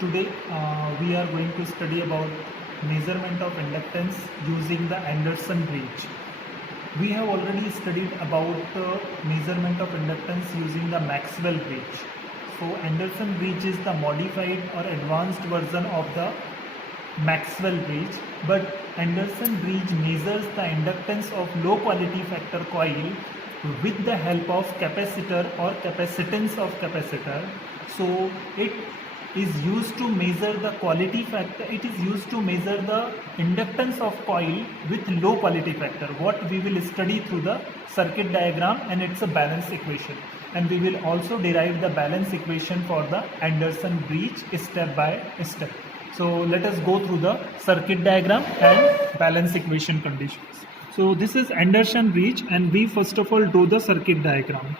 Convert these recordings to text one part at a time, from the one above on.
Today we are going to study about measurement of inductance using the Anderson bridge. We have already studied about measurement of inductance using the Maxwell bridge. So Anderson bridge is the modified or advanced version of the Maxwell bridge, but Anderson bridge measures the inductance of low quality factor coil with the help of capacitor or capacitance of capacitor. So it is used to measure the quality factor, it is used to measure the inductance of coil with low quality factor, what we will study through the circuit diagram, and it's a balance equation, and we will also derive the balance equation for the Anderson bridge step by step. So let us go through the circuit diagram and balance equation conditions. So this is Anderson bridge, and we first of all do the circuit diagram.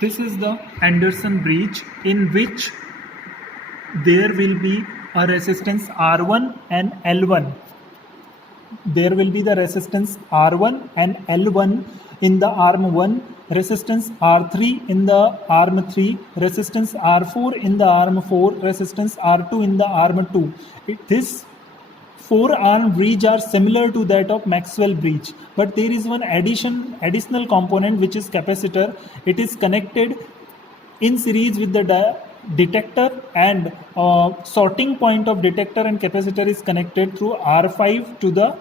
This is the Anderson bridge, in which there will be a resistance R1 and L1. There will be the resistance R1 and L1 in the arm 1, resistance R3 in the arm 3, resistance R4 in the arm 4, resistance R2 in the arm 2. This 4-arm bridge are similar to that of Maxwell bridge, but there is one additional component, which is capacitor. It is connected in series with the detector, and sorting point of detector and capacitor is connected through R5 to the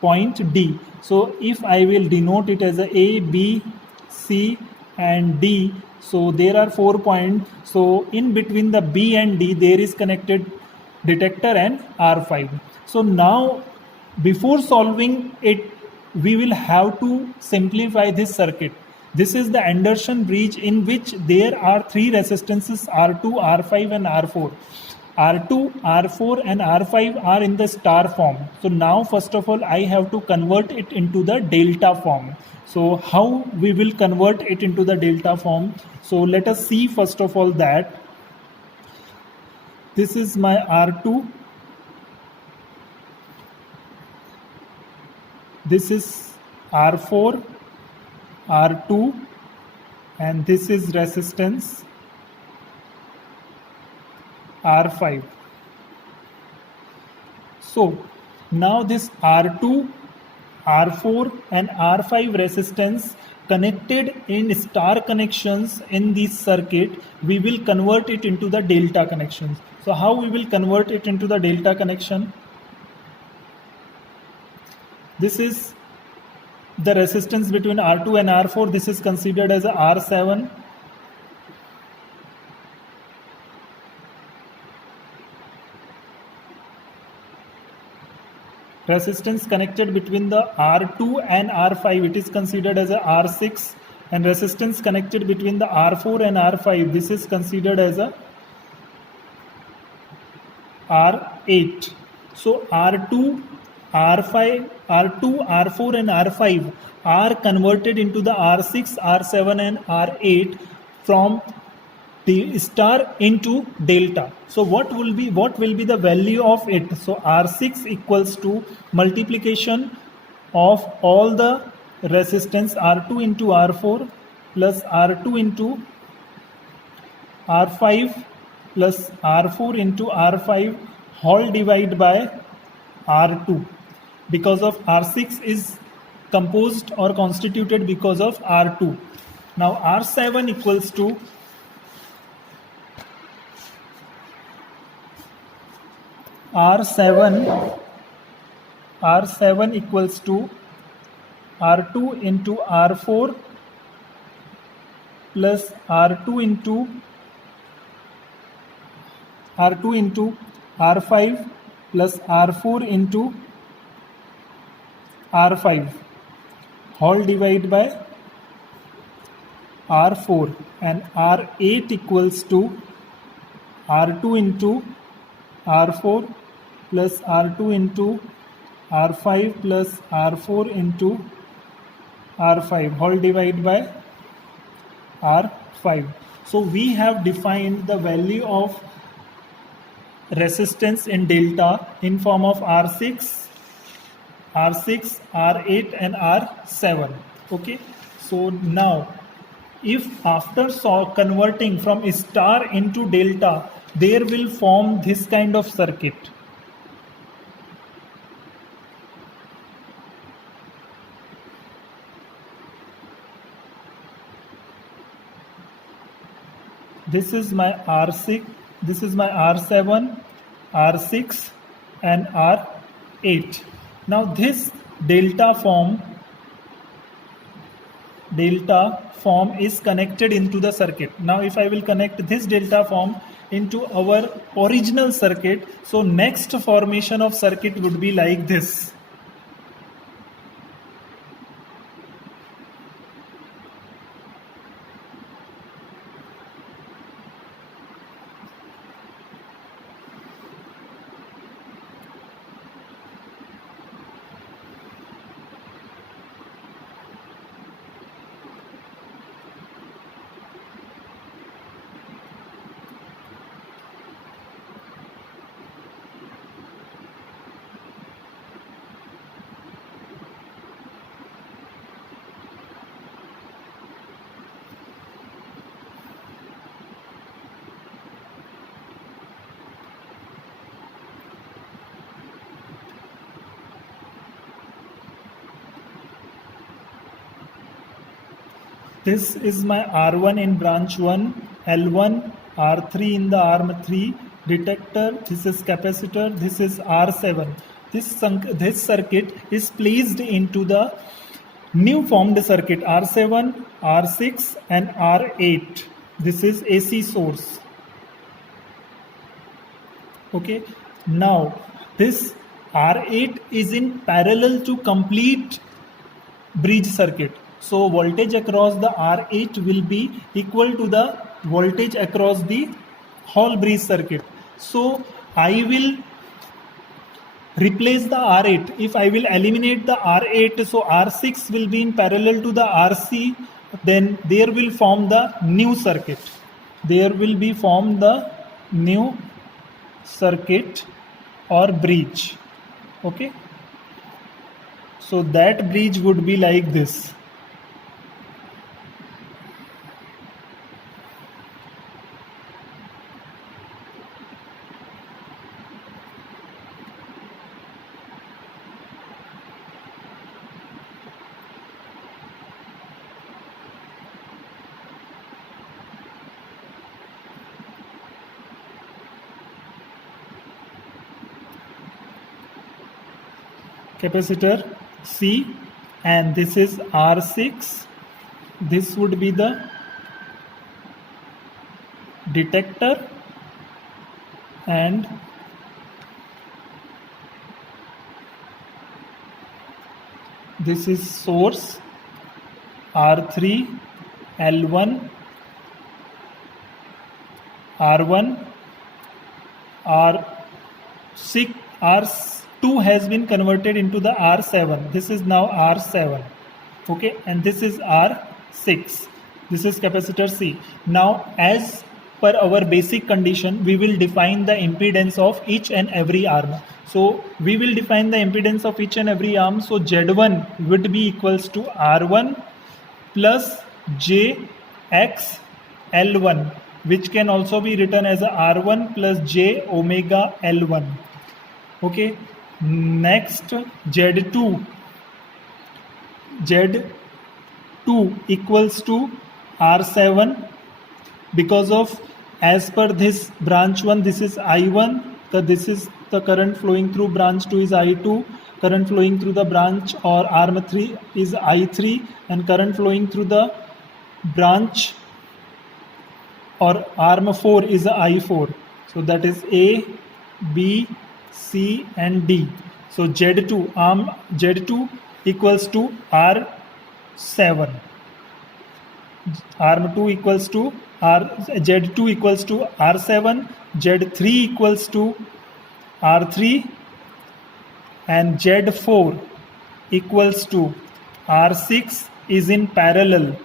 point D. So if I will denote it as A, B, C and D, so there are 4 points. So in between the B and D there is connected detector and R5. So now, before solving it, we will have to simplify this circuit. This is the Anderson bridge, in which there are 3 resistances R2, R5 and R4. R2, R4 and R5 are in the star form. So now first of all I have to convert it into the delta form. So how we will convert it into the delta form? So let us see first of all that this is my R2, this is R4, R2, and this is resistance R5. So now this R2, R4 and R5 resistance connected in star connections in this circuit, we will convert it into the delta connections. So how we will convert it into the delta connection? This is the resistance between R2 and R4. This is considered as a R7. Resistance connected between the R2 and R5, it is considered as a R6. And resistance connected between the R4 and R5, this is considered as a R8. So R2, R5, R2, R4 and R5 are converted into the R6, R7 and R8 from the star into delta. So what will be the value of it? So R6 equals to multiplication of all the resistance R2 into R4 plus R2 into R5 plus R4 into R5 whole divided by R2, because of R6 is composed or constituted because of R2. Now R7 equals to R7 equals to R2 into R4 plus R2 into R5 plus R4 into R5 whole divided by R4, and R8 equals to R2 into R4 plus R2 into R5 plus R4 into R5 whole divided by R5. So we have defined the value of resistance in delta in form of R6, R8 and R7. Okay, so now if after converting from star into delta, there will form this kind of circuit. This is my R6, this is my R7, R6 and R8. Now this delta form is connected into the circuit. Now if I will connect this delta form into our original circuit, so next formation of circuit would be like this. This is my R1 in branch 1, L1, R3 in the arm 3, detector, this is capacitor, this is R7. This circuit is placed into the new formed circuit R7, R6 and R8. This is AC source. Okay, now this R8 is in parallel to complete bridge circuit. So voltage across the R8 will be equal to the voltage across the whole bridge circuit. So I will replace the R8. If I will eliminate the R8, so R6 will be in parallel to the RC, then there will form the new circuit. There will be formed the new circuit or bridge. Okay. So that bridge would be like this. Capacitor C, and this is R6. This would be the detector, and this is source R3, L1, R1, R6, R2 has been converted into the R7. This is now R7. Okay, and this is R6. This is capacitor C. Now, as per our basic condition, we will define the impedance of each and every arm. So we will define the impedance of each and every arm. So Z1 would be equals to R1 plus JX L1, which can also be written as a R1 plus J omega L1. Okay, next Z2 equals to R7, because of, as per this branch 1, this is I1, this is the current flowing through branch 2 is I2, current flowing through the branch or arm 3 is I3, and current flowing through the branch or arm 4 is I4. So that is A, B, C and D. So Z2 equals to R7. Arm 2 equals to Z2 equals to R7, Z3 equals to R3 and Z4 equals to R6 is in parallel.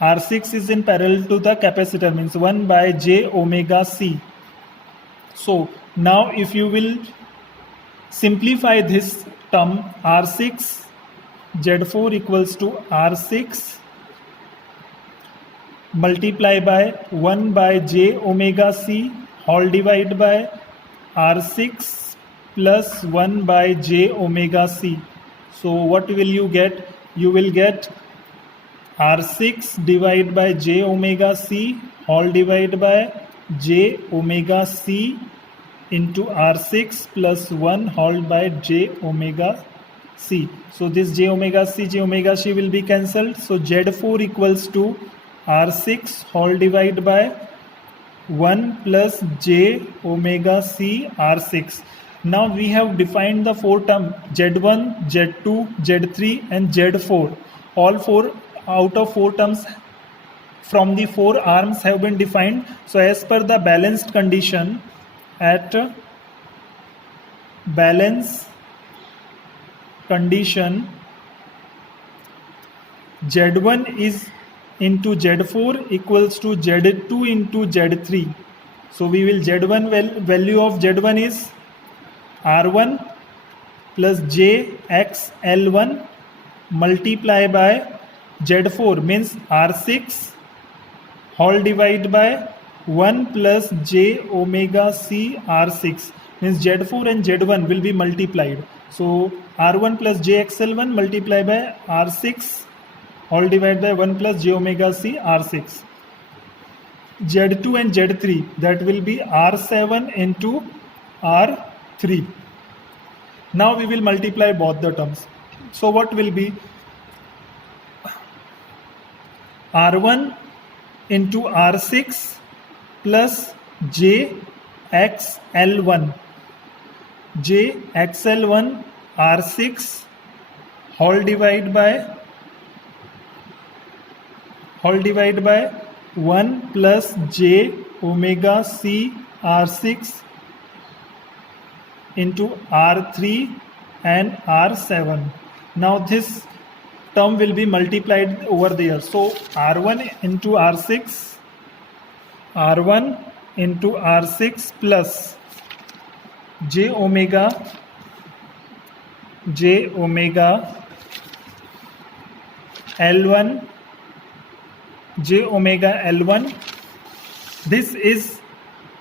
R6 is in parallel to the capacitor, means 1 by j omega c. So now if you will simplify this term, R6 Z4 equals to R6 multiply by 1 by j omega c whole divided by R6 plus 1 by j omega c. So what will you get? You will get R6 divided by j omega c whole divided by j omega c into R6 plus 1 whole by j omega c. So this j omega c will be cancelled. So Z4 equals to R6 whole divided by 1 plus j omega c R6. Now we have defined the four terms Z1, Z2, Z3 and Z4. All four out of four terms from the four arms have been defined. So as per the balanced condition, at balance condition, Z1 is into Z4 equals to Z2 into Z3. So we will Z1 value of Z1 is R1 plus JXL1 multiply by Z4 means R6 whole divided by 1 plus j omega c R6 means Z4 and Z1 will be multiplied. So R1 plus JXL1 multiplied by R6 whole divided by 1 plus j omega c R6. Z2 and Z3, that will be R7 into R3. Now we will multiply both the terms. So what will be? R1 into R6 plus JXL1. JXL1 R6 whole divided by 1 plus j omega c R6 into R3 and R7. Now this term will be multiplied over there. So R1 into R6 plus j omega L1 this is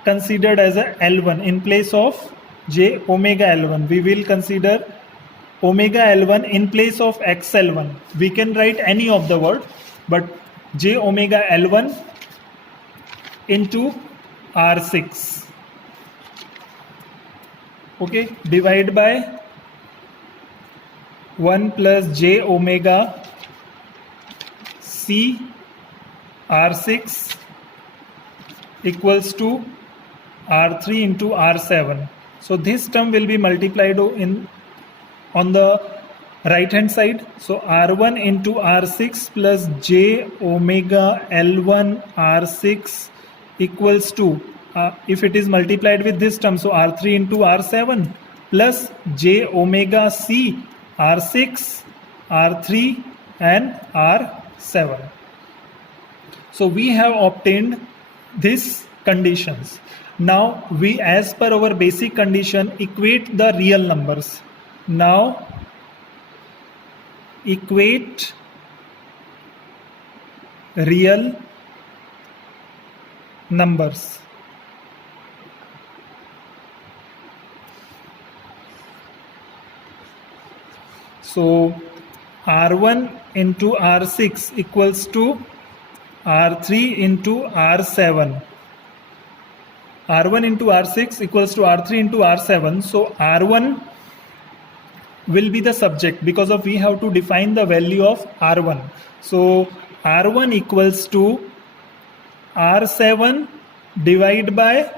considered as a L1 in place of j omega L1. We will consider omega L1 in place of XL1. We can write any of the word, but j omega L1 into R6. Okay, divide by 1 plus j omega c R6 equals to R3 into R7. So this term will be multiplied on the right hand side. So R1 into R6 plus j omega L1 R6 equals to if it is multiplied with this term, so R3 into R7 plus j omega c R6, R3 and R7. So we have obtained these conditions. Now we, as per our basic condition, equate the real numbers. Now equate real numbers. So R1 into R6 equals to R3 into R7. R1 into R6 equals to R3 into R7. So R1 will be the subject because of we have to define the value of R1. So R1 equals to R7 divided by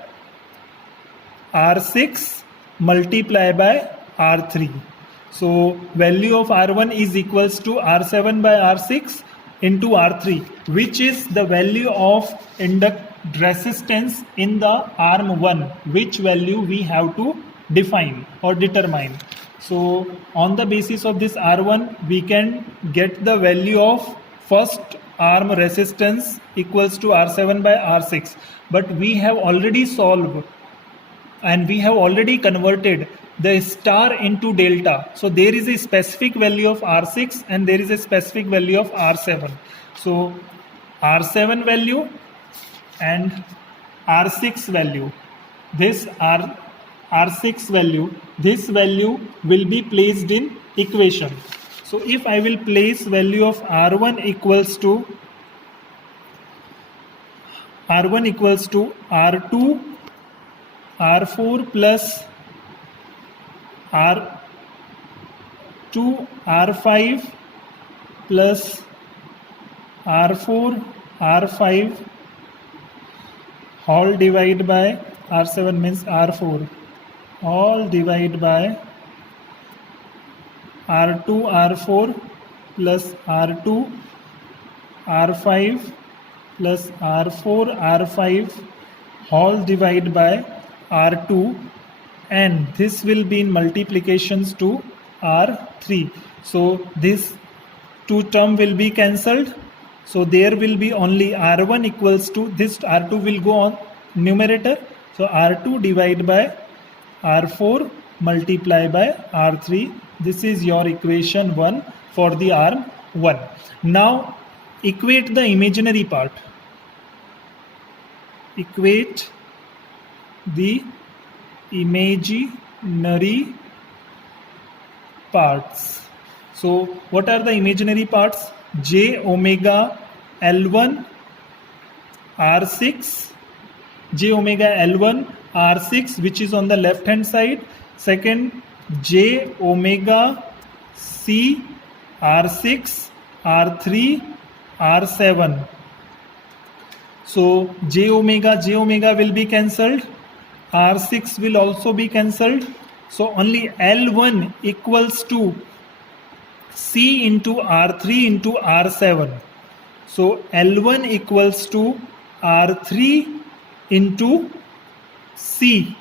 R6 multiply by R3. So value of R1 is equals to R7 by R6 into R3, which is the value of resistance in the arm 1, which value we have to define or determine. So on the basis of this R1, we can get the value of first arm resistance equals to R7 by R6. But we have already solved and we have already converted the star into delta. So there is a specific value of R6 and there is a specific value of R7. So R7 value and R6 value, this R6 value, this value will be placed in equation. So if I will place value of R1 equals to R2 R4 plus R2 R5 plus R4 R5 all divided by R7 means R4 all divided by R2 R4 plus R2 R5 plus R4 R5 all divided by R2, and this will be in multiplications to R3. So this two term will be cancelled. So there will be only R1 equals to this R2 will go on numerator. So R2 divided by R4 multiply by R3. This is your equation 1 for the arm 1. Now equate the imaginary part. Equate the imaginary parts. So what are the imaginary parts? J omega L1 R6, J omega L1 R6, which is on the left hand side. Second, J omega C R6 R3 R7. So J omega will be cancelled. R6 will also be cancelled. So only L1 equals to C into R3 into R7. So L1 equals to R3 into C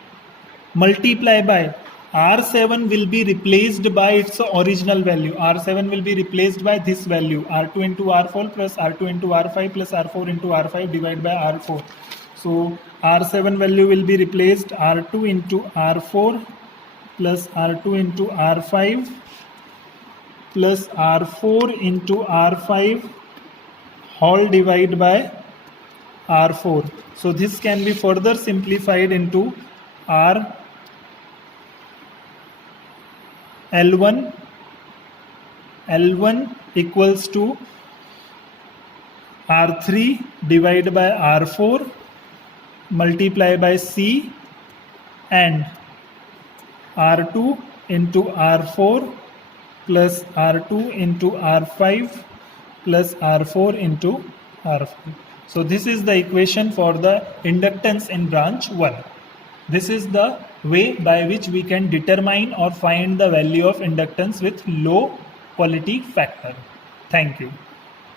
multiply by R7 will be replaced by its original value. R7 will be replaced by this value, R2 into R4 plus R2 into R5 plus R4 into R5 divided by R4. So R7 value will be replaced R2 into R4 plus R2 into R5 plus R4 into R5 all divided by R4. So this can be further simplified into R L1 equals to R3 divided by R4 multiply by C and R2 into R4 plus R2 into R5 plus R4 into R5. So this is the equation for the inductance in branch 1. This is the way by which we can determine or find the value of inductance with low quality factor. Thank you.